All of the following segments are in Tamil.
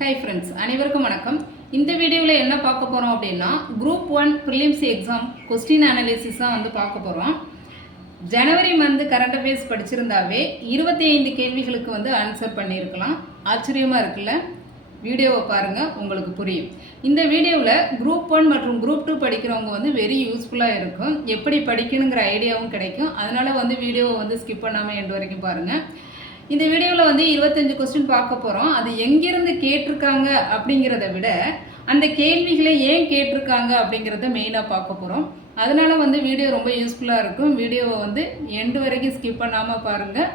ஹை ஃப்ரெண்ட்ஸ், அனைவருக்கும் வணக்கம். இந்த வீடியோவில் என்ன பார்க்க போகிறோம் அப்படின்னா, group 1 prelims exam question analysis தான் பார்க்க போகிறோம். ஜனவரி மந்த் கரண்ட் அஃபேர்ஸ் படிச்சிருந்தாவே 25 கேள்விகளுக்கு ஆன்சர் பண்ணியிருக்கலாம். ஆச்சரியமாக இருக்குல்ல? வீடியோவை பாருங்கள், உங்களுக்கு புரியும். இந்த வீடியோவில் குரூப் 1 மற்றும் குரூப் 2 படிக்கிறவங்க வெரி யூஸ்ஃபுல்லாக இருக்கும். எப்படி படிக்கணுங்கிற ஐடியாவும் கிடைக்கும். அதனால் வீடியோவை ஸ்கிப் பண்ணாமல் எண்டு வரைக்கும் பாருங்கள். இந்த வீடியோவில் 25 கொஸ்டின் பார்க்க போகிறோம். அது எங்கேருந்து கேட்டிருக்காங்க அப்படிங்கிறத விட அந்த கேள்விகளை ஏன் கேட்டிருக்காங்க அப்படிங்கிறத மெயினாக பார்க்க போகிறோம். அதனால் வீடியோ ரொம்ப யூஸ்ஃபுல்லாக இருக்கும். வீடியோவை எண்டு வரைக்கும் ஸ்கிப் பண்ணாமல் பாருங்கள்.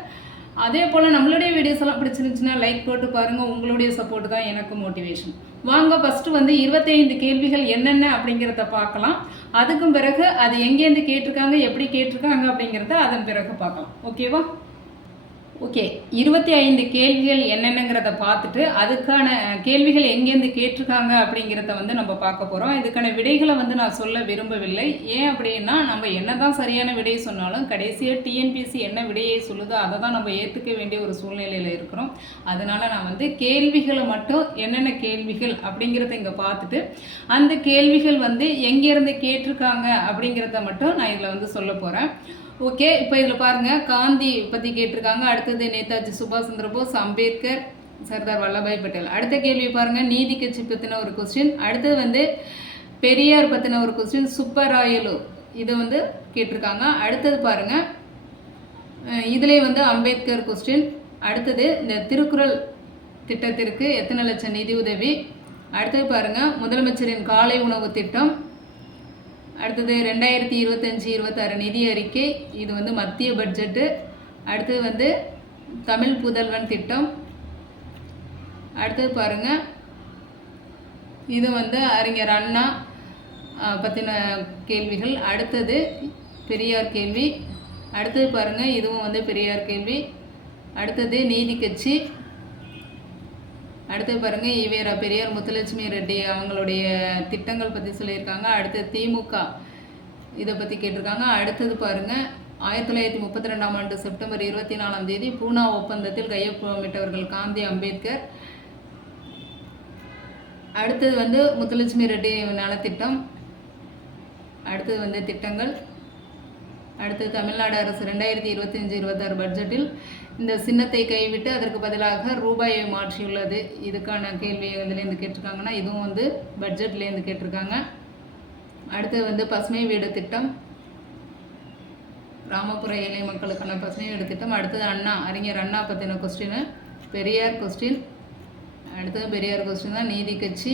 அதே போல் நம்மளுடைய வீடியோஸ் எல்லாம் பிடிச்சிருந்துச்சுன்னா லைக் போட்டு பாருங்கள். உங்களுடைய சப்போர்ட் தான் எனக்கு மோட்டிவேஷன். வாங்க ஃபஸ்ட்டு 25 கேள்விகள் என்னென்ன அப்படிங்கிறத பார்க்கலாம். அதுக்கும் பிறகு அது எங்கேருந்து கேட்டிருக்காங்க, எப்படி கேட்டிருக்காங்க அப்படிங்கிறத அதன் பிறகு பார்க்கலாம். ஓகேவா? ஓகே, 25 கேள்விகள் என்னென்னங்கிறத பார்த்துட்டு அதுக்கான கேள்விகள் எங்கேருந்து கேட்டிருக்காங்க அப்படிங்கிறத நம்ம பார்க்க போகிறோம். இதுக்கான விடைகளை நான் சொல்ல விரும்பவில்லை. ஏன் அப்படின்னா, நம்ம என்ன தான் சரியான விடையை சொன்னாலும் கடைசியாக டிஎன்பிஎஸ்சி என்ன விடையை சொல்லுதோ அதை தான் நம்ம ஏற்றுக்க வேண்டிய ஒரு சூழ்நிலையில் இருக்கிறோம். அதனால் நான் கேள்விகளை மட்டும் என்னென்ன கேள்விகள் அப்படிங்கிறத இங்கே பார்த்துட்டு அந்த கேள்விகள் எங்கேருந்து கேட்டிருக்காங்க அப்படிங்கிறத மட்டும் நான் இதில் சொல்ல போகிறேன். ஓகே, இப்போ இதில் பாருங்கள், காந்தி பற்றி கேட்டிருக்காங்க. அடுத்தது நேதாஜி சுபாஷ் சந்திர போஸ், அம்பேத்கர், சர்தார் வல்லபாய் பட்டேல். அடுத்த கேள்வி பாருங்கள், நீதி கட்சி பற்றின ஒரு கொஸ்டின். அடுத்தது பெரியார் பற்றின ஒரு கொஸ்டின், சுப்பராயலு இது கேட்டிருக்காங்க. அடுத்தது பாருங்கள், இதிலே அம்பேத்கர் கொஸ்டின். அடுத்தது இந்த திருக்குறள் திட்டத்திற்கு எத்தனை லட்சம் நிதி உதவி. அடுத்தது பாருங்கள், முதலமைச்சரின் காலை உணவு திட்டம். அடுத்தது 2025-26 நிதி அறிக்கை. இது மத்திய பட்ஜெட்டு. அடுத்தது தமிழ் புதல்வன் திட்டம். அடுத்தது பாருங்கள், இது அறிஞர் அண்ணா பற்றின கேள்விகள். அடுத்தது பெரியார் கேள்வி. அடுத்தது பாருங்கள், இதுவும் பெரியார் கேள்வி. அடுத்தது நீதி கட்சி. அடுத்து பாருங்கள், ஈவேரா பெரியார் முத்துலட்சுமி ரெட்டி அவங்களுடைய திட்டங்கள் பற்றி சொல்லியிருக்காங்க. அடுத்தது திமுக இதை பற்றி கேட்டிருக்காங்க. அடுத்தது பாருங்கள், 1932ஆம் ஆண்டு செப்டம்பர் 24ஆம் தேதி பூனா ஒப்பந்தத்தில் கையொப்பமிட்டவர்கள் காந்தி, அம்பேத்கர். அடுத்தது முத்துலட்சுமி ரெட்டி நலத்திட்டம். அடுத்தது திட்டங்கள். அடுத்தது தமிழ்நாடு அரசு 2025-26 பட்ஜெட்டில் இந்த சின்னத்தை கைவிட்டு அதற்கு பதிலாக ரூபாயை மாற்றியுள்ளது. இதுக்கான கேள்வி இதுலேருந்து கேட்டிருக்காங்கன்னா இதுவும் பட்ஜெட்லேருந்து கேட்டிருக்காங்க. அடுத்தது பசுமை வீடு திட்டம், கிராமப்புற ஏழை மக்களுக்கான பசுமை வீடு திட்டம். அடுத்தது அண்ணா, அறிஞர் அண்ணா பற்றின கொஸ்டின். பெரியார் கொஸ்டின். அடுத்தது பெரியார் கொஸ்டின் தான் நீதி கட்சி.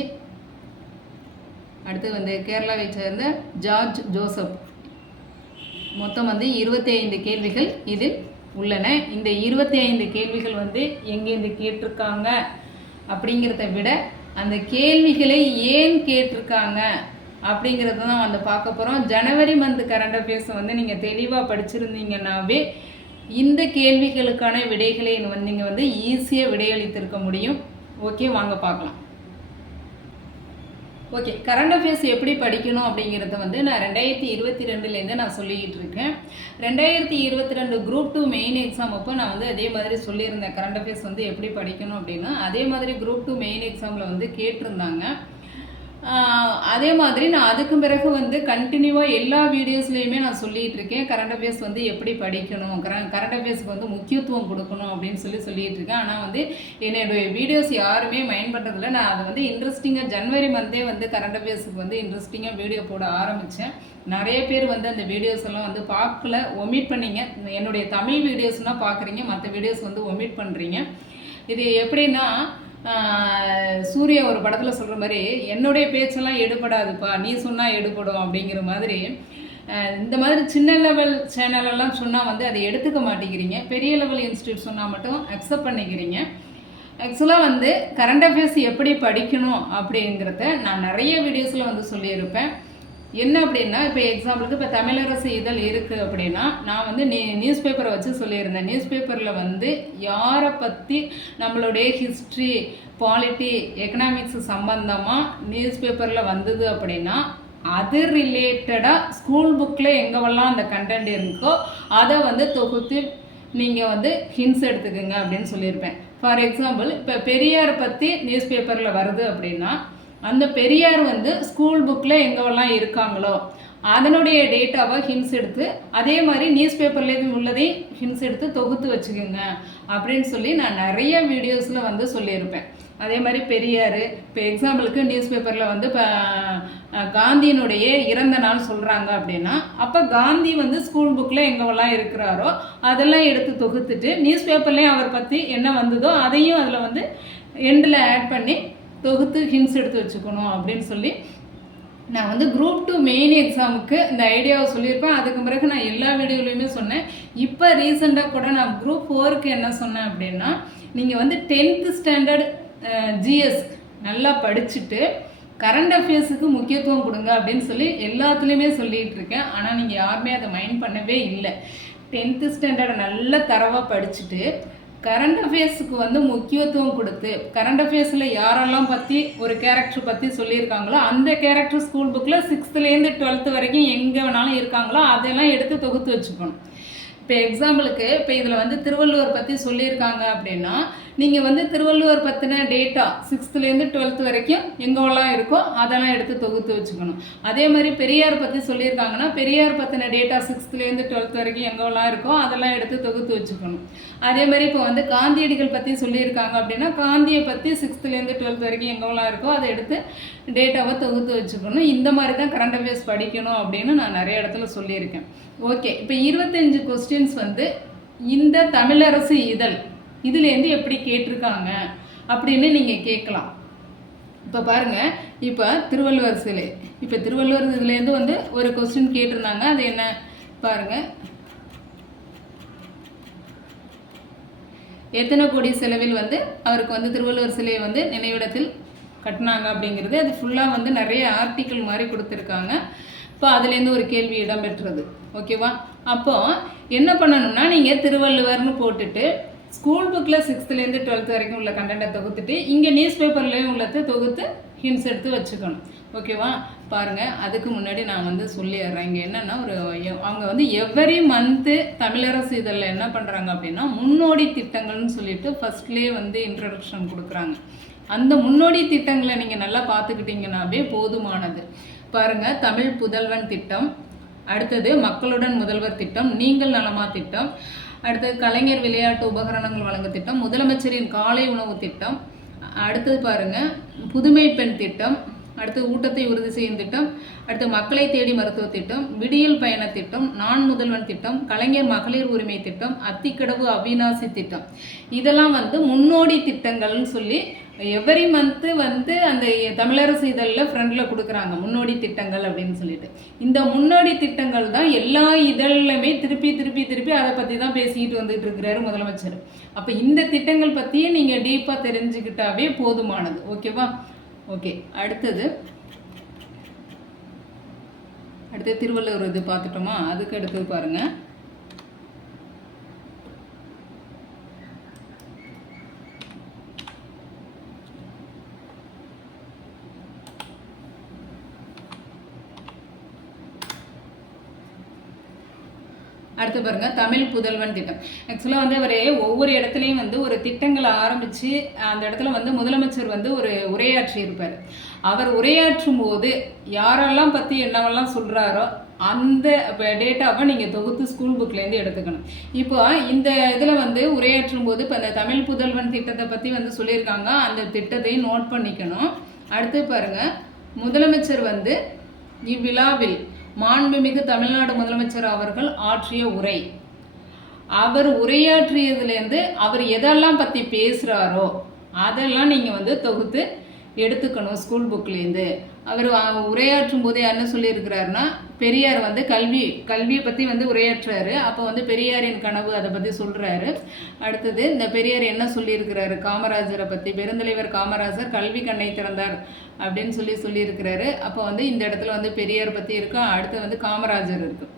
அடுத்து கேரளாவை சேர்ந்த ஜார்ஜ் ஜோசப். மொத்தம் 25 கேள்விகள் இதில் உள்ளன. இந்த 25 கேள்விகள் எங்கேருந்து கேட்டிருக்காங்க அப்படிங்கிறத விட அந்த கேள்விகளை ஏன் கேட்டிருக்காங்க அப்படிங்கிறத தான் பார்க்க போகிறோம். ஜனவரி மந்த் கரண்ட் அஃபேர்ஸ் நீங்கள் தெளிவாக படிச்சிருந்தீங்கன்னாவே இந்த கேள்விகளுக்கான விடைகளை நீங்கள் ஈஸியாக விடையளித்திருக்க முடியும். ஓகே, வாங்க பார்க்கலாம். ஓகே, கரண்ட் அஃபேர்ஸ் எப்படி படிக்கணும் அப்படிங்கிறத நான் 2022லேருந்து நான் சொல்லிக்கிட்டு இருக்கேன். 2022 குரூப் 2 மெயின் எக்ஸாம் அப்போ நான் அதே மாதிரி சொல்லியிருந்தேன். கரண்ட் அஃபேர்ஸ் எப்படி படிக்கணும் அப்படின்னா, அதே மாதிரி குரூப் 2 மெயின் எக்ஸாமில் கேட்டிருந்தாங்க. அதே மாதிரி நான் அதுக்கு பிறகு கண்டினியூவாக எல்லா வீடியோஸ்லேயுமே நான் சொல்லிகிட்டு இருக்கேன். கரண்ட் அஃபேர்ஸ் எப்படி படிக்கணும், கரண்ட் அஃபேர்ஸ்க்கு முக்கியத்துவம் கொடுக்கணும் அப்படின்னு சொல்லிகிட்டு இருக்கேன். ஆனால் என்னுடைய வீடியோஸ் யாருமே மைண்ட் பண்ணுறதில்ல. நான் அது இன்ட்ரெஸ்டிங்காக ஜனவரி மந்தே கரண்ட் அஃபேர்ஸுக்கு இன்ட்ரெஸ்டிங்காக வீடியோ போட ஆரம்பித்தேன். நிறைய பேர் அந்த வீடியோஸ் எல்லாம் பார்க்கல, ஒமிட் பண்ணிங்க. என்னுடைய தமிழ் வீடியோஸ்னால் பார்க்குறீங்க, மற்ற வீடியோஸ் ஒமிட் பண்ணுறீங்க. இது எப்படின்னா, சூர்யா ஒரு படத்தில் சொல்கிற மாதிரி என்னுடைய பேச்செல்லாம் எடுபடாதுப்பா, நீ சொன்னால் எடுபடும் அப்படிங்கிற மாதிரி. இந்த மாதிரி சின்ன லெவல் சேனலெல்லாம் சொன்னால் அதை எடுத்துக்க மாட்டேங்கிறீங்க. பெரிய லெவல் இன்ஸ்டியூட் சொன்னால் மட்டும் அக்செப்ட் பண்ணிக்கிறீங்க. ஆக்சுவலாக கரண்ட் அஃபேர்ஸ் எப்படி படிக்கணும் அப்படிங்கிறத நான் நிறைய வீடியோஸில் சொல்லியிருப்பேன். என்ன அப்படின்னா, இப்போ எக்ஸாம்பிளுக்கு இப்போ தமிழரசு இதழ் இருக்குது அப்படின்னா நான் நியூஸ் பேப்பரை வச்சு சொல்லியிருந்தேன். நியூஸ் பேப்பரில் யாரை பற்றி நம்மளுடைய ஹிஸ்ட்ரி, பாலிட்டி, எக்கனாமிக்ஸ் சம்பந்தமாக நியூஸ் பேப்பரில் வந்தது அப்படின்னா அது ரிலேட்டடாக ஸ்கூல் புக்கில் எங்கெல்லாம் அந்த கண்டென்ட் இருக்கோ அதை தொகுத்து நீங்கள் ஹிண்ட்ஸ் எடுத்துக்கோங்க அப்படின்னு சொல்லியிருப்பேன். ஃபார் எக்ஸாம்பிள் இப்போ பெரியார் பற்றி நியூஸ் பேப்பரில் வருது அப்படின்னா அந்த பெரியார் வந்து ஸ்கூல் புக்கில் எங்கெல்லாம் இருக்காங்களோ அதனுடைய டேட்டாவை ஹின்ஸ் எடுத்து அதே மாதிரி நியூஸ் பேப்பர்லேயும் உள்ளதையும் ஹின்ஸ் எடுத்து தொகுத்து வச்சுக்கோங்க அப்படின்னு சொல்லி நான் நிறைய வீடியோஸில் வந்து சொல்லியிருப்பேன். அதே மாதிரி பெரியார் இப்போ எக்ஸாம்பிளுக்கு நியூஸ் பேப்பரில் வந்து இப்போ காந்தியினுடைய இறந்த நாள் சொல்கிறாங்க அப்படின்னா அப்போ காந்தி வந்து ஸ்கூல் புக்கில் எங்கெல்லாம் இருக்கிறாரோ அதெல்லாம் எடுத்து தொகுத்துட்டு நியூஸ் பேப்பர்லேயும் அவர் பற்றி என்ன வந்ததோ அதையும் அதில் வந்து எண்டில் ஆட் பண்ணி தொகுத்து ஹின்ஸ் எடுத்து வச்சுக்கணும் அப்படின்னு சொல்லி நான் வந்து குரூப் 2 மெயின் எக்ஸாமுக்கு இந்த ஐடியாவை சொல்லியிருப்பேன். அதுக்கு பிறகு நான் எல்லா வீடியோலையுமே சொன்னேன். இப்போ ரீசெண்டாக கூட நான் குரூப் 4க்கு என்ன சொன்னேன் அப்படின்னா நீங்கள் வந்து 10th ஸ்டாண்டர்ட் ஜிஎஸ் நல்லா படிச்சுட்டு கரண்ட் அஃபேர்ஸுக்கு முக்கியத்துவம் கொடுங்க அப்படின்னு சொல்லி எல்லாத்துலேயுமே சொல்லிகிட்டு இருக்கேன். ஆனால் நீங்கள் யாருமே அதை மைண்ட் பண்ணவே இல்லை. 10th ஸ்டாண்டர்டை நல்லா தரவாக படிச்சுட்டு கரண்ட் அஃபேர்ஸுக்கு வந்து முக்கியத்துவம் கொடுத்து கரண்ட் அஃபேர்ஸில் யாரெல்லாம் பற்றி ஒரு கேரக்டர் பற்றி சொல்லியிருக்காங்களோ அந்த கேரக்டர் ஸ்கூல் புக்கில் 6th-லேருந்து 12th வரைக்கும் எங்கே வேணாலும் இருக்காங்களோ அதெல்லாம் எடுத்து தொகுத்து வச்சுக்கணும். இப்போ எக்ஸாம்பிளுக்கு இப்போ இதில் வந்து திருவள்ளுவர் பற்றி சொல்லியிருக்காங்க அப்படின்னா நீங்கள் வந்து திருவள்ளுவர் பற்றின டேட்டா 6th-லேருந்து 12th வரைக்கும் எங்கெல்லாம் இருக்கோ அதெல்லாம் எடுத்து தொகுத்து வச்சுக்கணும். அதே மாதிரி பெரியார் பற்றி சொல்லியிருக்காங்கன்னா பெரியார் பற்றின டேட்டா 6th-லேருந்து 12th வரைக்கும் எங்கெல்லாம் இருக்கோ அதெல்லாம் எடுத்து தொகுத்து வச்சுக்கணும். அதே மாதிரி இப்போ வந்து காந்தியடிகள் பற்றி சொல்லியிருக்காங்க அப்படின்னா காந்தியை பற்றி 6th-லேருந்து 12th வரைக்கும் எங்கெல்லாம் இருக்கோ அதை எடுத்து டேட்டாவை தொகுத்து வச்சுக்கணும். இந்த மாதிரி தான் கரண்ட் அஃபேர்ஸ் படிக்கணும் அப்படின்னு நான் நிறைய இடத்துல சொல்லியிருக்கேன். ஓகே, இப்போ 25 கொஸ்டின்ஸ் வந்து இந்த தமிழரசு இதழ் இதுலேருந்து எப்படி கேட்டிருக்காங்க அப்படின்னு நீங்கள் கேட்கலாம். இப்போ பாருங்கள், இப்போ திருவள்ளுவர் சிலை, இப்போ திருவள்ளுவர் இதுலேருந்து வந்து ஒரு கொஸ்டின் கேட்டிருந்தாங்க. அது என்ன பாருங்கள், எத்தனை கோடி செலவில் வந்து அவருக்கு வந்து திருவள்ளுவர் சிலையை வந்து நினைவிடத்தில் கட்டினாங்க அப்படிங்கிறது அது ஃபுல்லாக வந்து நிறைய ஆர்டிக்கிள் மாதிரி கொடுத்துருக்காங்க. இப்போ அதுலேருந்து ஒரு கேள்வி இடம்பெற்றது. ஓகேவா? அப்போது என்ன பண்ணணும்னா நீங்கள் திருவள்ளுவர்னு போட்டுட்டு ஸ்கூல் புக்கில் 6th-லேருந்து 12th வரைக்கும் உள்ள கண்டென்ட்டை தொகுத்துட்டு இங்கே நியூஸ் பேப்பர்லேயும் உள்ளதை தொகுத்து ஹின்ஸ் எடுத்து வச்சுக்கணும். ஓகேவா? பாருங்கள், அதுக்கு முன்னாடி நான் வந்து சொல்லிடுறேன். இங்கே என்னென்னா அவங்க வந்து எவ்ரி மந்த்து தமிழரசு இதழில் என்ன பண்ணுறாங்க அப்படின்னா முன்னோடி திட்டங்கள்னு சொல்லிட்டு ஃபஸ்ட்லேயே வந்து இன்ட்ரடக்ஷன் கொடுக்குறாங்க. அந்த முன்னோடி திட்டங்களை நீங்கள் நல்லா பார்த்துக்கிட்டிங்கன்னாவே போதுமானது. பாருங்கள், தமிழ் புதல்வன் திட்டம், அடுத்தது மக்களுடன் முதல்வர் திட்டம், நீங்கள் நலமா திட்டம், அடுத்தது கலைஞர் விளையாட்டு உபகரணங்கள் வழங்கும் திட்டம், முதலமைச்சரின் காலை உணவு திட்டம், அடுத்தது பாருங்கள் புதுமை பெண் திட்டம், அடுத்து ஊட்டத்தை உறுதி செய்யும் திட்டம், அடுத்து மக்களை தேடி மருத்துவ திட்டம், விடியல் பயண திட்டம், நான் முதல்வன் திட்டம், கலைஞர் மகளிர் உரிமை திட்டம், அத்திக்கடவு அவிநாசி திட்டம். இதெல்லாம் வந்து முன்னோடி திட்டங்கள்னு சொல்லி எவ்ரி மந்த்து வந்து அந்த தமிழரசு இதழில் ஃப்ரெண்டில் கொடுக்குறாங்க முன்னோடி திட்டங்கள் அப்படின்னு சொல்லிட்டு. இந்த முன்னோடி திட்டங்கள் தான் எல்லா இதழ்லையுமே திருப்பி திருப்பி திருப்பி அதை பற்றி தான் பேசிக்கிட்டு வந்துட்டு இருக்கிறாரு முதலமைச்சர். அப்போ இந்த திட்டங்கள் பற்றியே நீங்கள் டீப்பாக தெரிஞ்சுக்கிட்டாவே போதுமானது. ஓகேவா? ஓகே, அடுத்தது திருவள்ளுவர் இது பார்த்துட்டோமா? அதுக்கு அடுத்தது பாருங்கள், அடுத்து பாருங்கள் தமிழ் புதல்வன் திட்டம். ஆக்சுவலாக வந்து அவர் ஒவ்வொரு இடத்துலையும் வந்து ஒரு திட்டங்களை ஆரம்பித்து அந்த இடத்துல வந்து முதலமைச்சர் வந்து ஒரு உரையாற்றி இருப்பார். அவர் உரையாற்றும் போது யாரெல்லாம் பற்றி என்னவெல்லாம் சொல்கிறாரோ அந்த டேட்டாவை நீங்கள் தொகுத்து ஸ்கூல் புக்லேருந்து எடுத்துக்கணும். இப்போ இந்த இதில் வந்து உரையாற்றும் போது இப்போ இந்த தமிழ் புதல்வன் திட்டத்தை பற்றி வந்து சொல்லியிருக்காங்க. அந்த திட்டத்தையும் நோட் பண்ணிக்கணும். அடுத்து பாருங்கள், முதலமைச்சர் வந்து இவ்விழாவில் மாண்புமிகு தமிழ்நாடு முதலமைச்சர் அவர்கள் ஆற்றிய உரை, அவர் உரையாற்றியதுலேருந்து அவர் எதெல்லாம் பற்றி பேசுகிறாரோ அதெல்லாம் நீங்கள் வந்து தொகுத்து எடுத்துக்கணும் ஸ்கூல் புக்லேருந்து. அவர் உரையாற்றும் போது என்ன சொல்லியிருக்கிறாருன்னா பெரியார் வந்து கல்வியை பற்றி வந்து உரையாற்றுறாரு. அப்போ வந்து பெரியாரின் கனவு அதை பற்றி சொல்கிறாரு. அடுத்தது இந்த பெரியார் என்ன சொல்லியிருக்கிறாரு, காமராஜரை பற்றி, பெருந்தலைவர் காமராஜர் கல்வி கண்ணை திறந்தார் அப்படின்னு சொல்லியிருக்கிறாரு. அப்போ வந்து இந்த இடத்துல வந்து பெரியார் பற்றி இருக்கும், அடுத்து வந்து காமராஜர் இருக்குது.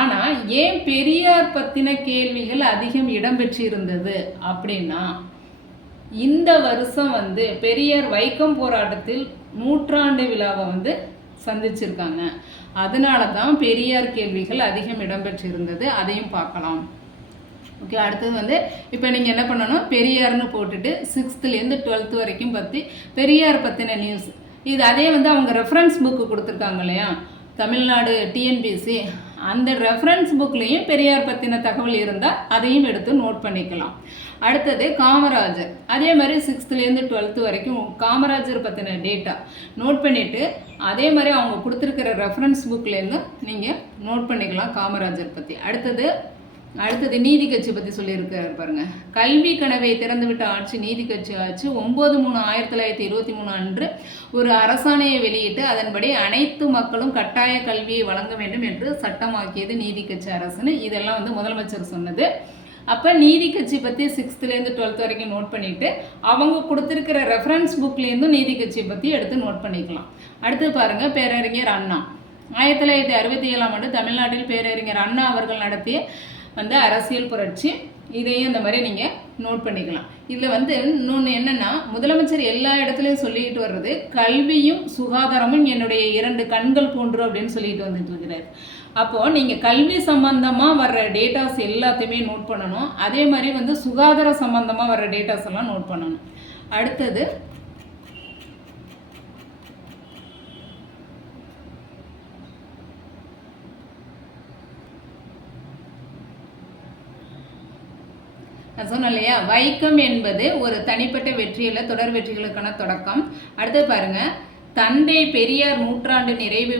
ஆனால் ஏன் பெரியார் பற்றின கேள்விகள் அதிகம் இடம்பெற்றிருந்தது அப்படின்னா இந்த வருஷம் வந்து பெரியார் வைக்கம் போராட்டத்தில் 100ஆண்டு விழாவை வந்து சந்திச்சிருக்காங்க. அதனால தான் பெரியார் கேள்விகள் அதிகம் இடம்பெற்றிருந்தது. அதையும் பார்க்கலாம். ஓகே, அடுத்தது வந்து இப்போ நீங்கள் என்ன பண்ணணும், பெரியார்னு போட்டுட்டு 6th-லேருந்து 12th வரைக்கும் பற்றி பெரியார் பற்றின நியூஸ். இது அதே வந்து அவங்க ரெஃபரன்ஸ் புக்கு கொடுத்துருக்காங்க இல்லையா, தமிழ்நாடு டிஎன்பிஎஸ்சி, அந்த ரெஃபரன்ஸ் புக்லேயும் பெரியார் பற்றின தகவல் இருந்தால் அதையும் எடுத்து நோட் பண்ணிக்கலாம். அடுத்தது காமராஜர், அதே மாதிரி 6th-லேருந்து 12th வரைக்கும் காமராஜர் பற்றின டேட்டா நோட் பண்ணிவிட்டு அதே மாதிரி அவங்க கொடுத்துருக்கிற ரெஃபரன்ஸ் புக்லேருந்து நீங்கள் நோட் பண்ணிக்கலாம் காமராஜர் பற்றி. அடுத்தது நீதி கட்சி பற்றி சொல்லியிருக்காரு பாருங்க. கல்வி கனவை திறந்துவிட்ட ஆட்சி நீதி கட்சி ஆட்சி. 9/3/1923 அன்று ஒரு அரசாணையை வெளியிட்டு அதன்படி அனைத்து மக்களும் கட்டாய கல்வியை வழங்க வேண்டும் என்று சட்டமாக்கியது நீதி கட்சி அரசுன்னு இதெல்லாம் வந்து முதலமைச்சர் சொன்னது. அப்போ நீதி கட்சி பற்றி 6th-லேருந்து 12th வரைக்கும் நோட் பண்ணிவிட்டு அவங்க கொடுத்துருக்கிற ரெஃபரன்ஸ் புக்லேருந்தும் நீதி கட்சியை பற்றி எடுத்து நோட் பண்ணிக்கலாம். அடுத்து பாருங்கள், பேரறிஞர் அண்ணா. 1967ஆம் ஆண்டு தமிழ்நாட்டில் பேரறிஞர் அண்ணா அவர்கள் நடத்திய வந்து அரசியல் புரட்சி. இதையும் இந்த மாதிரி நீங்கள் நோட் பண்ணிக்கலாம். இதில் வந்து இன்னொன்று என்னென்னா, முதலமைச்சர் எல்லா இடத்துலையும் சொல்லிட்டு வர்றது கல்வியும் சுகாதாரமும் என்னுடைய 2 கண்கள் போன்று அப்படின்னு சொல்லிட்டு வந்துட்டு இருக்கிறார். அப்போது நீங்கள் கல்வி சம்பந்தமாக வர்ற டேட்டாஸ் எல்லாத்தையுமே நோட் பண்ணணும். அதே மாதிரி வந்து சுகாதார சம்பந்தமாக வர்ற டேட்டாஸ் எல்லாம் நோட் பண்ணணும். அடுத்தது நான் சொன்னேன் இல்லையா, வைக்கம் என்பது ஒரு தனிப்பட்ட வெற்றியில தொடர் வெற்றிகளுக்கான தொடக்கம். அடுத்து பாருங்க, தந்தை பெரியார் நூற்றாண்டு நிறைவு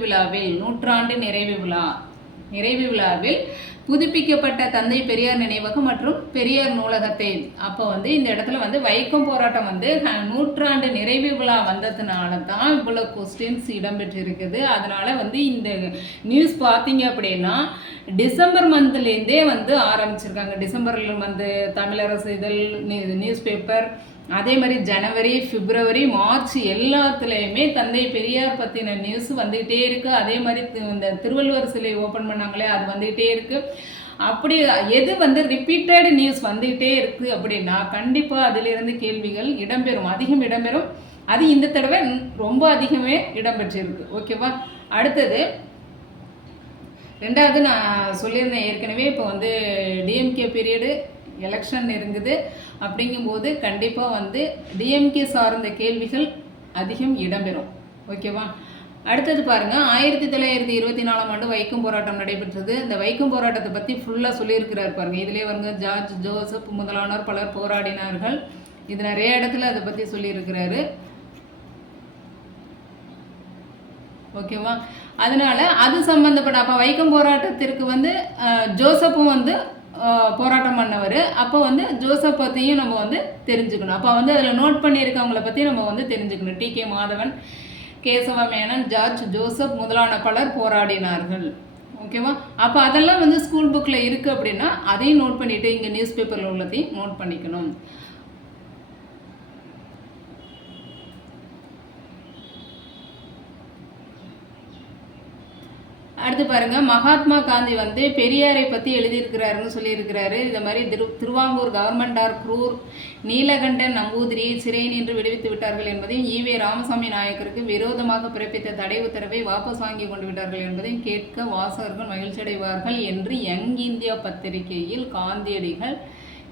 விழாவில் புதுப்பிக்கப்பட்ட தந்தை பெரியார் நினைவகம் மற்றும் பெரியார் நூலகத்தை. அப்போ வந்து இந்த இடத்துல வந்து வைக்கம் போராட்டம் வந்து 100ஆண்டு நிறைவு விழா வந்ததுனால தான் இவ்வளோ கொஸ்டின்ஸ் இடம்பெற்றிருக்குது. அதனால வந்து இந்த நியூஸ் பார்த்தீங்க அப்படின்னா டிசம்பர் மந்த்லேருந்தே வந்து ஆரம்பிச்சிருக்காங்க. டிசம்பரில் வந்து தமிழரசு இதழ் நியூஸ் பேப்பர், அதே மாதிரி ஜனவரி, பிப்ரவரி, மார்ச் எல்லாத்துலேயுமே தந்தை பெரியார் பற்றின நியூஸ் வந்துக்கிட்டே இருக்குது. அதே மாதிரி இந்த திருவள்ளுவர் சிலை ஓப்பன் பண்ணாங்களே அது வந்துக்கிட்டே இருக்குது. அப்படி எது வந்து ரிப்பீட்டட் நியூஸ் வந்துக்கிட்டே இருக்குது அப்படின்னா கண்டிப்பாக அதிலிருந்து கேள்விகள் அதிகம் இடம்பெறும். அது இந்த தடவை ரொம்ப அதிகமே இடம்பெற்றிருக்கு. ஓகேவா? அடுத்தது ரெண்டாவது நான் சொல்லியிருந்தேன் ஏற்கனவே, இப்போ வந்து டிஎம்கே பீரியடு எலெக்ஷன் இருக்குது. அப்படிங்கும்போது கண்டிப்பாக வந்து டிஎம்கே சார்ந்த கேள்விகள் அதிகம் இடம்பெறும். ஓகேவா? அடுத்தது பாருங்கள், 1924ஆம் ஆண்டு வைக்கம் போராட்டம் நடைபெற்றது. இந்த வைக்கம் போராட்டத்தை பற்றி ஃபுல்லாக சொல்லியிருக்கிறார் பாருங்கள். இதிலே வருங்க ஜார்ஜ் ஜோசப் முதலானோர் பலர் போராடினார்கள். இது நிறைய இடத்துல அதை பற்றி சொல்லியிருக்கிறாரு. ஓகேவா? அதனால அது சம்மந்தப்பட்ட அப்போ வைக்கம் போராட்டத்திற்கு வந்து ஜோசப்பும் வந்து போராட்டம் பண்ணவர். அப்போ வந்து ஜோசப் பற்றியும் நம்ம வந்து தெரிஞ்சுக்கணும். அப்போ வந்து அதில் நோட் பண்ணியிருக்கவங்கள பற்றி நம்ம வந்து தெரிஞ்சுக்கணும். டி.கே. மாதவன், கேசவ மேனன், ஜார்ஜ் ஜோசப் முதலான பலர் போராடினார்கள். ஓகேவா? அப்போ அதெல்லாம் வந்து ஸ்கூல் புக்கில் இருக்குது அப்படின்னா அதையும் நோட் பண்ணிவிட்டு இங்கே நியூஸ் பேப்பரில் உள்ளதையும் நோட் பண்ணிக்கணும். அடுத்து பாருங்க, மகாத்மா காந்தி வந்து பெரியாரை பற்றி எழுதியிருக்கிறாருன்னு சொல்லியிருக்கிறாரு. இந்த மாதிரி திருவாங்கூர் கவர்மெண்டார் குரூர் நீலகண்டன் நம்பூதிரியை சிறையில் நின்று விடுவித்து விட்டார்கள் என்பதையும் ஈவே ராமசாமி நாயக்கருக்கு விரோதமாக பிறப்பித்த தடை உத்தரவை வாபஸ் வாங்கி கொண்டு விட்டார்கள் என்பதையும் கேட்க வாசகர்கள் மகிழ்ச்சி அடைவார்கள் என்று யங் இந்தியா பத்திரிகையில் காந்தியடிகள்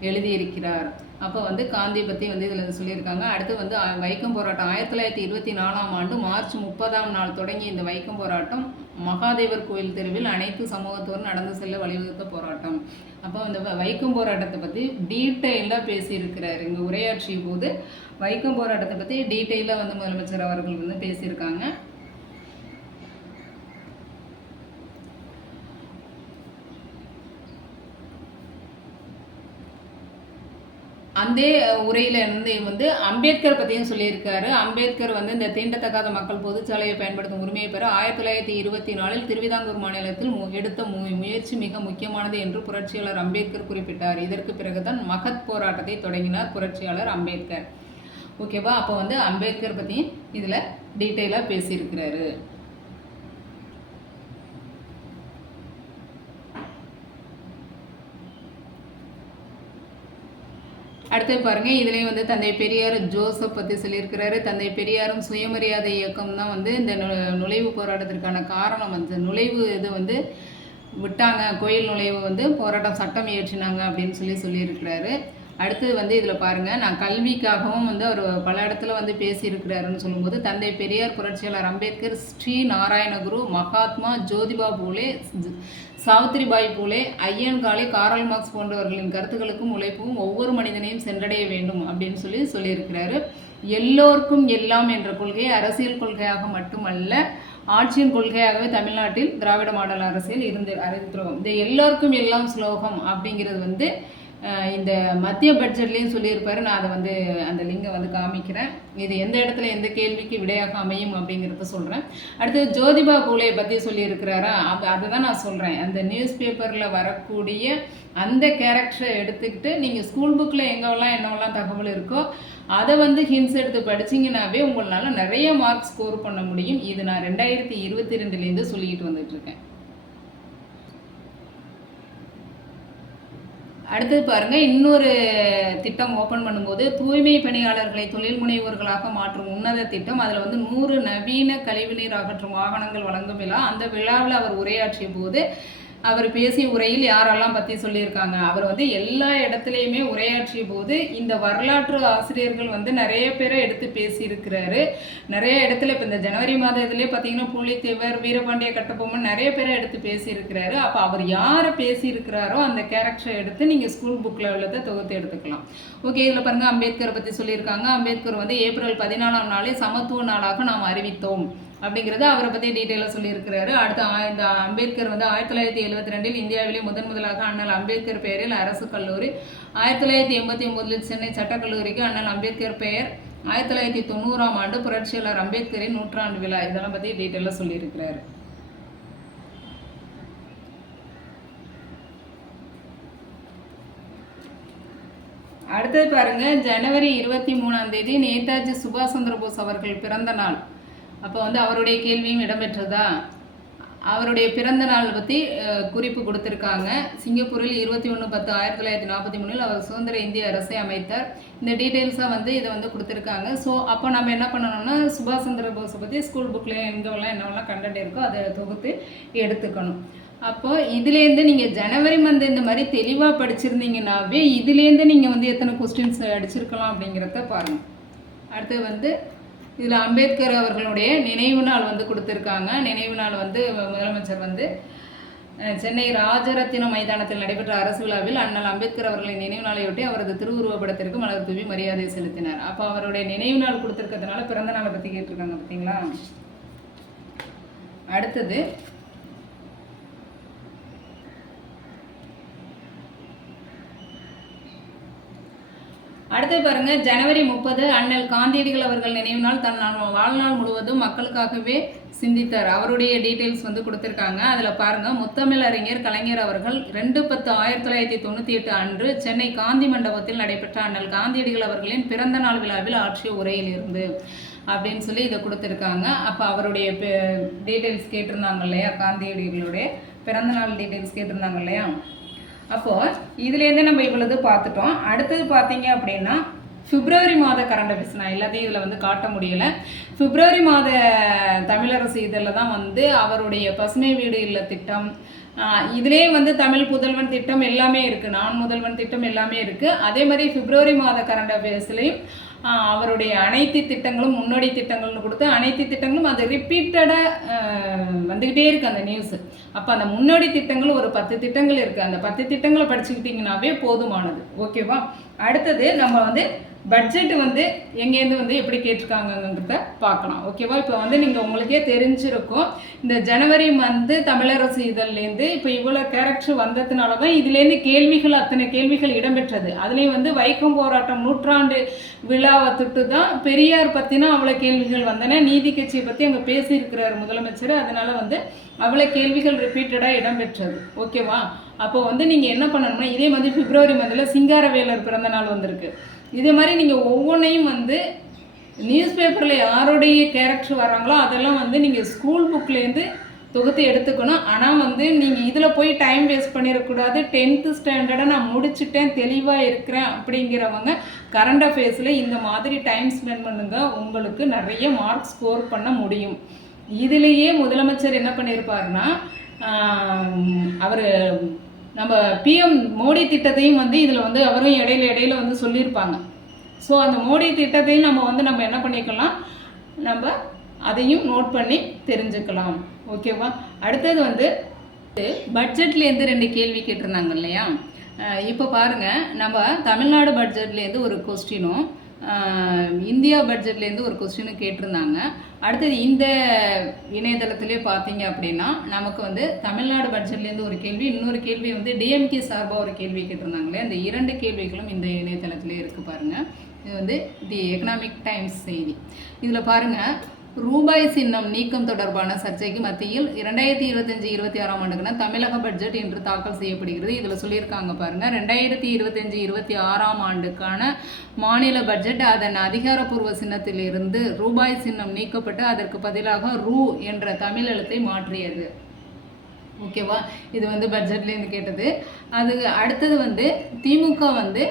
எழுதியிருக்கிறார். அப்போ வந்து காந்தியை பற்றி வந்து இதில் சொல்லியிருக்காங்க. அடுத்து வந்து வைக்கம் போராட்டம் 1924ஆம் ஆண்டு மார்ச் 30ஆம் நாள் தொடங்கி இந்த வைக்கம் போராட்டம் மகாதேவர் கோயில் தெருவில் அனைத்து சமூகத்தோரும் நடந்து செல்ல வழிவகுத்த போராட்டம். அப்போ அந்த வைக்கம் போராட்டத்தை பற்றி டீட்டெயிலாக பேசியிருக்கிறார். இங்கே உரையாற்றிய போது வைக்கம் போராட்டத்தை பற்றி டீட்டெயிலாக வந்து முதலமைச்சர் அவர்கள் வந்து பேசியிருக்காங்க. அந்த உரையில் வந்து அம்பேத்கர் பற்றியும் சொல்லியிருக்காரு. அம்பேத்கர் வந்து இந்த தீண்டத்தக்காத மக்கள் பொதுச்சாலையை பயன்படுத்தும் உரிமையை பெற 1924இல் திருவிதாங்கூர் மாநிலத்தில் எடுத்த முயற்சி மிக முக்கியமானது என்று புரட்சியாளர் அம்பேத்கர் குறிப்பிட்டார். இதற்கு பிறகுதான் மகத் போராட்டத்தை தொடங்கினார் புரட்சியாளர் அம்பேத்கர். ஓகேவா? அப்போ வந்து அம்பேத்கர் பற்றியும் இதில் டீட்டெயிலாக பேசியிருக்கிறாரு. அடுத்து பாருங்கள், இதுலேயும் வந்து தந்தை பெரியார் ஜோசப் பற்றி சொல்லியிருக்கிறாரு. தந்தை பெரியாரும் சுயமரியாதை இயக்கம் தான் வந்து இந்த நுழைவு போராட்டத்திற்கான காரணம். வந்து நுழைவு இது வந்து விட்டாங்க, கோயில் நுழைவு வந்து போராட்டம் சட்டம் இயற்றினாங்க அப்படின்னு சொல்லியிருக்கிறாரு. அடுத்தது வந்து இதில் பாருங்கள், நான் கல்விக்காகவும் வந்து அவர் பல இடத்துல வந்து பேசியிருக்கிறாருன்னு சொல்லும்போது, தந்தை பெரியார், புரட்சியாளர் அம்பேத்கர், ஸ்ரீ நாராயணகுரு, மகாத்மா, ஜோதிபா பூலே, சாவித்திரிபாய் பூலே, ஐயன்காளி, காரல் மார்க்ஸ் போன்றவர்களின் கருத்துக்களுக்கும் உழைப்பும் ஒவ்வொரு மனிதனையும் சென்றடைய வேண்டும் அப்படின்னு சொல்லியிருக்கிறாரு. எல்லோருக்கும் எல்லாம் என்ற கொள்கை அரசியல் கொள்கையாக மட்டுமல்ல, ஆட்சியின் கொள்கையாகவே தமிழ்நாட்டில் திராவிட மாடல் அரசியல் அறிவித்துள்ளோம். இந்த எல்லோருக்கும் எல்லாம் ஸ்லோகம் அப்படிங்கிறது வந்து இந்த மத்திய பட்ஜெட்லேயும் சொல்லியிருப்பாரு. நான் அதை வந்து அந்த லிங்கை வந்து காமிக்கிறேன். இது எந்த இடத்துல எந்த கேள்விக்கு விடையாக அமையும் அப்படிங்கிறத சொல்கிறேன். அடுத்து ஜோதிபா பூலே பற்றி சொல்லியிருக்கிறாரா, அதை தான் நான் சொல்கிறேன். அந்த நியூஸ் பேப்பரில் வரக்கூடிய அந்த கேரக்டரை எடுத்துக்கிட்டு நீங்கள் ஸ்கூல் புக்கில் எங்கெல்லாம் என்னவெல்லாம் தகவல் இருக்கோ அதை வந்து ஹின்ஸ் எடுத்து படிச்சிங்கன்னாவே உங்களால் நிறைய மார்க் ஸ்கோர் பண்ண முடியும். இது நான் 2022 சொல்லிக்கிட்டு வந்துட்டுருக்கேன். அடுத்தது பாருங்கள், இன்னொரு திட்டம் ஓப்பன் பண்ணும்போது தூய்மை பணியாளர்களை தொழில் முனைவோர்களாக மாற்றும் உன்னத திட்டம். அதில் வந்து 100 நவீன கழிவுநீர் அகற்றும் வாகனங்கள் வழங்கும் விழா. அந்த விழாவில் அவர் உரையாற்றிய போது அவர் பேசிய உரையில் யாரெல்லாம் பற்றி சொல்லியிருக்காங்க. அவர் வந்து எல்லா இடத்துலையுமே உரையாற்றிய போது இந்த வரலாற்று ஆசிரியர்கள் வந்து நிறைய பேரை எடுத்து பேசியிருக்கிறாரு. நிறைய இடத்துல இப்போ இந்த ஜனவரி மாதத்துலேயே பார்த்தீங்கன்னா புலித்தேவர், வீரபாண்டிய கட்டபொம்மன் நிறைய பேரை எடுத்து பேசியிருக்கிறாரு. அப்போ அவர் யாரை பேசியிருக்கிறாரோ அந்த கேரக்டரை எடுத்து நீங்கள் ஸ்கூல் புக்கில் உள்ளதை தொகுத்து எடுத்துக்கலாம். ஓகே, இதில் பாருங்கள் அம்பேத்கரை பற்றி சொல்லியிருக்காங்க. அம்பேத்கர் வந்து ஏப்ரல் 14ஆம் நாளே சமத்துவ நாளாக நாம் அறிவித்தோம் அப்படிங்கிறத அவரை பற்றி டீட்டெயிலாக சொல்லியிருக்கிறாரு. அடுத்து இந்த அம்பேத்கர் வந்து 1972 இந்தியாவிலே முதலாக அண்ணல் அம்பேத்கர் பெயரில் அரசு கல்லூரி, 1989 சென்னை சட்டக்கல்லூரிக்கு அண்ணல் அம்பேத்கர் பெயர், 1990ஆம் ஆண்டு புரட்சியாளர் அம்பேத்கரின் 100ஆண்டு விழா, இதெல்லாம் பற்றி டீட்டெயிலாக சொல்லியிருக்கிறாரு. அடுத்தது பாருங்க, ஜனவரி 23ஆம் தேதி நேதாஜி சுபாஷ் சந்திர போஸ் அவர்கள் பிறந்த நாள். அப்போ வந்து அவருடைய கேள்வியும் இடம்பெற்றதா, அவருடைய பிறந்த நாள் பற்றி குறிப்பு கொடுத்துருக்காங்க. சிங்கப்பூரில் 21/10/1943 அவர் சுதந்திர இந்திய அரசை அமைத்தார். இந்த டீட்டெயில்ஸாக வந்து இதை வந்து கொடுத்துருக்காங்க. ஸோ அப்போ நம்ம என்ன பண்ணணும்னா சுபாஷ் சந்திர போஸை பற்றி ஸ்கூல் புக்கில் எங்கெல்லாம் என்னவெல்லாம் கண்டென்ட் இருக்கோ அதை தொகுத்து எடுத்துக்கணும். அப்போது இதுலேருந்து நீங்கள் ஜனவரி மந்த் இந்த மாதிரி தெளிவாக படிச்சிருந்தீங்கன்னாவே இதுலேருந்து நீங்கள் வந்து எத்தனை கொஸ்டின்ஸ் அடிச்சிருக்கலாம் அப்படிங்கிறத பாருங்கள். அடுத்து வந்து இதில் அம்பேத்கர் அவர்களுடைய நினைவு நாள் வந்து கொடுத்துருக்காங்க. நினைவு நாள் வந்து முதலமைச்சர் வந்து சென்னை ராஜரத்தின மைதானத்தில் நடைபெற்ற அரசு விழாவில் அண்ணல் அம்பேத்கர் அவர்களின் நினைவு நாளையொட்டி அவரது திருவுருவப்படத்திற்கு மலர் தூவி மரியாதை செலுத்தினார். அப்போ அவருடைய நினைவு நாள் கொடுத்துருக்கிறதுனால பிறந்த நாளை பற்றி கேட்டிருக்காங்க பார்த்தீங்களா. அடுத்தது பாருங்க, ஜனவரி 30 அண்ணல் காந்தியடிகள் அவர்கள் நினைவு நாள். தன் வாழ்நாள் முழுவதும் மக்களுக்காகவே சிந்தித்தார். அவருடைய டீட்டெயில்ஸ் வந்து கொடுத்துருக்காங்க. அதில் பாருங்க, முத்தமிழ் அறிஞர் கலைஞர் அவர்கள் 2/10/1998 அன்று சென்னை காந்தி மண்டபத்தில் நடைபெற்ற அண்ணல் காந்தியடிகள் அவர்களின் பிறந்த நாள் விழாவில் ஆற்றிய உரையில் இருந்து அப்படின்னு சொல்லி இதை கொடுத்துருக்காங்க. அப்போ அவருடைய டீட்டெயில்ஸ் கேட்டிருந்தாங்க இல்லையா, காந்தியடிகளுடைய பிறந்த நாள் டீட்டெயில்ஸ் கேட்டிருந்தாங்க இல்லையா. அப்போது இதுலேருந்து நம்ம இவ்வளவு பார்த்துட்டோம். அடுத்தது பார்த்தீங்க அப்படின்னா பிப்ரவரி மாத கரண்ட் அஃபேர்ஸ். நான் எல்லாத்தையும் இதில் வந்து காட்ட முடியலை. பிப்ரவரி மாத தமிழரசு இதில் தான் வந்து அவருடைய பசுமை வீடு இல்ல திட்டம், இதிலே வந்து தமிழ் புதல்வன் திட்டம் எல்லாமே இருக்குது, நான் முதல்வன் திட்டம் எல்லாமே இருக்குது. அதே மாதிரி பிப்ரவரி மாத கரண்ட் அஃபேர்ஸ்லேயும் அவருடைய அனைத்து திட்டங்களும் முன்னோடி திட்டங்கள்னு கொடுத்து அனைத்து திட்டங்களும் அது ரிப்பீட்டடாக வந்துக்கிட்டே இருக்குது அந்த நியூஸு. அப்போ அந்த முன்னோடி திட்டங்கள் ஒரு 10 திட்டங்கள் இருக்குது. அந்த 10 திட்டங்களை படிச்சுக்கிட்டிங்கனாவே போதுமானது. ஓகேவா. அடுத்தது நம்ம வந்து பட்ஜெட்டு வந்து எங்கேருந்து வந்து எப்படி கேட்டிருக்காங்கங்கிறத பார்க்கலாம். ஓகேவா. இப்போ வந்து நீங்கள் உங்களுக்கே தெரிஞ்சிருக்கும், இந்த ஜனவரி மந்த்து தமிழரசு இதழ்லேருந்து இப்போ இவ்வளோ கேரக்டர் வந்ததுனால தான் இதுலேருந்து கேள்விகள் அத்தனை கேள்விகள் இடம்பெற்றது. அதுலேயும் வந்து வைக்கம் போராட்டம் 100ஆண்டு விழாவை தொட்டு தான் பெரியார் பற்றினா அவ்வளோ கேள்விகள் வந்தன. நீதி கட்சியை பற்றி அங்கே பேசியிருக்கிறார் முதலமைச்சர். அதனால் வந்து அவ்வளோ கேள்விகள் ரிப்பீட்டடாக இடம்பெற்றது. ஓகேவா. அப்போ வந்து நீங்கள் என்ன பண்ணணும்னா இதே மாதிரி பிப்ரவரி மந்தில் சிங்காரவேலர் பிறந்த நாள் வந்திருக்கு. இதே மாதிரி நீங்கள் ஒவ்வொன்றையும் வந்து நியூஸ் பேப்பரில் யாருடைய கேரக்டர் வராங்களோ அதெல்லாம் வந்து நீங்கள் ஸ்கூல் புக்லேருந்து தொகுத்து எடுத்துக்கணும். ஆனால் வந்து நீங்கள் இதில் போய் டைம் வேஸ்ட் பண்ணிடக்கூடாது. 10th ஸ்டாண்டர்டை நான் முடிச்சுட்டேன், தெளிவாக இருக்கிறேன் அப்படிங்கிறவங்க கரண்ட் அஃபேர்ஸில் இந்த மாதிரி டைம் ஸ்பெண்ட் பண்ணுங்கள். உங்களுக்கு நிறைய மார்க் ஸ்கோர் பண்ண முடியும். இதிலேயே முதலமைச்சர் என்ன பண்ணியிருப்பாருன்னா அவர் நம்ம பிஎம் மோடி திட்டத்தையும் வந்து இதில் வந்து அவரும் இடையில வந்து சொல்லியிருப்பாங்க. ஸோ அந்த மோடி திட்டத்தையும் நம்ம என்ன பண்ணிக்கலாம், நம்ம அதையும் நோட் பண்ணி தெரிஞ்சுக்கலாம். ஓகேவா? அடுத்தது வந்து பட்ஜெட்லேருந்து 2 கேள்வி கேட்டிருந்தாங்க இல்லையா? இப்போ பாருங்கள், நம்ம தமிழ்நாடு பட்ஜெட்லேருந்து ஒரு கொஸ்டினும் இந்தியா பட்ஜெட்லேருந்து ஒரு கொஸ்டினும் கேட்டிருந்தாங்க. அடுத்தது இந்த இணையதளத்திலே பார்த்தீங்க அப்படின்னா நமக்கு வந்து தமிழ்நாடு பட்ஜெட்லேருந்து ஒரு கேள்வி, இன்னொரு கேள்வி வந்து டிஎம்கே சார்பாக ஒரு கேள்வி கேட்டிருந்தாங்களே, அந்த 2 கேள்விகளும் இந்த இணையதளத்திலே இருக்குது பாருங்கள். இது வந்து தி எக்கனாமிக் டைம்ஸ் செய்தி. இதில் பாருங்கள், ரூபாய் சின்னம் நீக்கம் தொடர்பான சர்ச்சைக்கு மத்தியில் 2025-26 ஆண்டுக்கான தமிழக பட்ஜெட் இன்று தாக்கல் செய்யப்படுகிறது. இதில் சொல்லியிருக்காங்க பாருங்கள், 2025-26 ஆண்டுக்கான மாநில பட்ஜெட் அதன் அதிகாரப்பூர்வ சின்னத்திலிருந்து ரூபாய் சின்னம் நீக்கப்பட்டு அதற்கு பதிலாக ரூ என்ற தமிழ் எழுத்தை மாற்றியது. ஓகேவா? இது வந்து பட்ஜெட்லேருந்து கேட்டது. அது அடுத்தது வந்து திமுக வந்து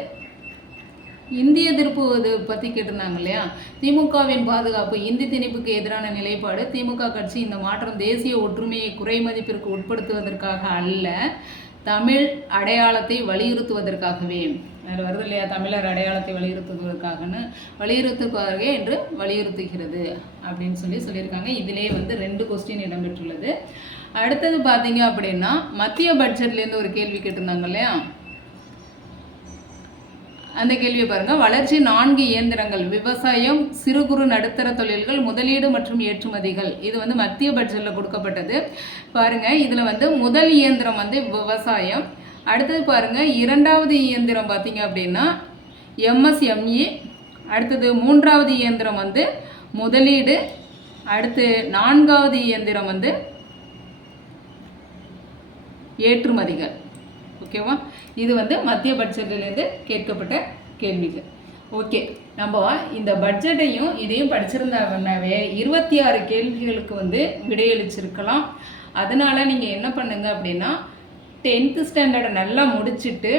இந்திய திருப்புவது பற்றி கேட்டிருந்தாங்க இல்லையா? திமுகவின் பாதுகாப்பு, இந்தி திணிப்புக்கு எதிரான நிலைப்பாடு. திமுக கட்சி இந்த மாற்றம் தேசிய ஒற்றுமையை குறைமதிப்பிற்கு உட்படுத்துவதற்காக அல்ல, தமிழ் அடையாளத்தை வலியுறுத்துவதற்காகவே. அதில் வருது இல்லையா, தமிழர் அடையாளத்தை வலியுறுத்துவதற்காக என்று வலியுறுத்துகிறது அப்படின்னு சொல்லியிருக்காங்க. இதிலே வந்து 2 கொஸ்டின் இடம்பெற்றுள்ளது. அடுத்தது பார்த்தீங்க அப்படின்னா மத்திய பட்ஜெட்லேருந்து ஒரு கேள்வி கேட்டிருந்தாங்க இல்லையா? அந்த கேள்வியை பாருங்கள். வளர்ச்சி 4 இயந்திரங்கள், விவசாயம், சிறு குறு நடுத்தர தொழில்கள், முதலீடு மற்றும் ஏற்றுமதிகள். இது வந்து மத்திய பட்ஜெட்டில் கொடுக்கப்பட்டது. பாருங்கள், இதில் வந்து முதல் இயந்திரம் வந்து விவசாயம். அடுத்தது பாருங்கள், 2வது இயந்திரம் பார்த்தீங்க அப்படின்னா எம்எஸ்எம்இ. அடுத்தது 3வது இயந்திரம் வந்து முதலீடு. அடுத்து 4வது இயந்திரம் வந்து ஏற்றுமதிகள். ஓகேவா? இது வந்து மத்திய பட்ஜெட்டிலேருந்து கேட்கப்பட்ட கேள்விகள். ஓகே, நம்ம இந்த பட்ஜெட்டையும் இதையும் படிச்சிருந்தாங்கன்னாவே 26 கேள்விகளுக்கு வந்து விடையளிச்சிருக்கலாம். அதனால் நீங்கள் என்ன பண்ணுங்க அப்படின்னா 10th ஸ்டாண்டர்டை நல்லா முடிச்சுட்டு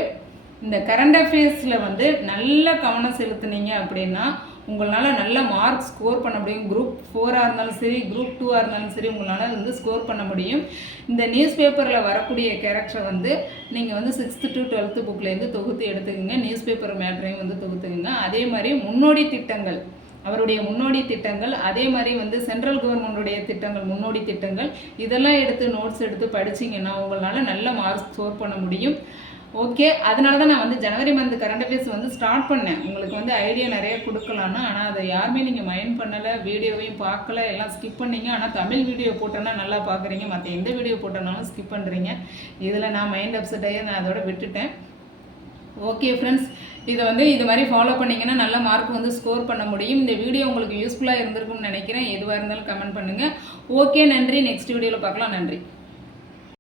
இந்த கரண்ட் அஃபேர்ஸில் வந்து நல்ல கவனம் செலுத்துனீங்க அப்படின்னா உங்களால் நல்ல மார்க் ஸ்கோர் பண்ண முடியும். குரூப் 4ஆக இருந்தாலும் சரி, குரூப் 2ஆக இருந்தாலும் சரி, உங்களால் வந்து ஸ்கோர் பண்ண முடியும். இந்த நியூஸ் பேப்பரில் வரக்கூடிய கேரக்டரை வந்து நீங்கள் வந்து 6th to 12th புக்லேருந்து தொகுத்து எடுத்துக்கோங்க. நியூஸ் பேப்பர் மேட்டரையும் வந்து தொகுத்துக்குங்க. அதே மாதிரி முன்னோடி திட்டங்கள், அவருடைய முன்னோடி திட்டங்கள், அதே மாதிரி வந்து சென்ட்ரல் கவர்மெண்ட்டுடைய திட்டங்கள், முன்னோடி திட்டங்கள், இதெல்லாம் எடுத்து நோட்ஸ் எடுத்து படிச்சிங்கன்னா உங்களால் நல்ல மார்க் ஸ்கோர் பண்ண முடியும். ஓகே, அதனால தான் நான் வந்து ஜனவரி மந்த் கரண்ட் அஃபேர்ஸ் வந்து ஸ்டார்ட் பண்ணேன். உங்களுக்கு வந்து ஐடியா நிறைய கொடுக்கலான்னு. ஆனால் அதை யாருமே நீங்கள் மைண்ட் பண்ணலை, வீடியோவையும் பார்க்கல, எல்லாம் ஸ்கிப் பண்ணீங்க. ஆனால் தமிழ் வீடியோ போட்டோன்னா நல்லா பார்க்குறீங்க, மற்ற எந்த வீடியோ போட்டோன்னாலும் ஸ்கிப் பண்ணுறீங்க. இதில் நான் மைண்ட் அப்செட் ஆகி நான் அதோட விட்டுட்டேன். ஓகே ஃப்ரெண்ட்ஸ், இதை வந்து இது மாதிரி ஃபாலோ பண்ணிங்கன்னா நல்ல மார்க் வந்து ஸ்கோர் பண்ண முடியும். இந்த வீடியோ உங்களுக்கு யூஸ்ஃபுல்லாக இருந்திருக்கும்னு நினைக்கிறேன். எதுவாக இருந்தாலும் கமெண்ட் பண்ணுங்கள். ஓகே, நன்றி. நெக்ஸ்ட் வீடியோவில் பார்க்கலாம். நன்றி.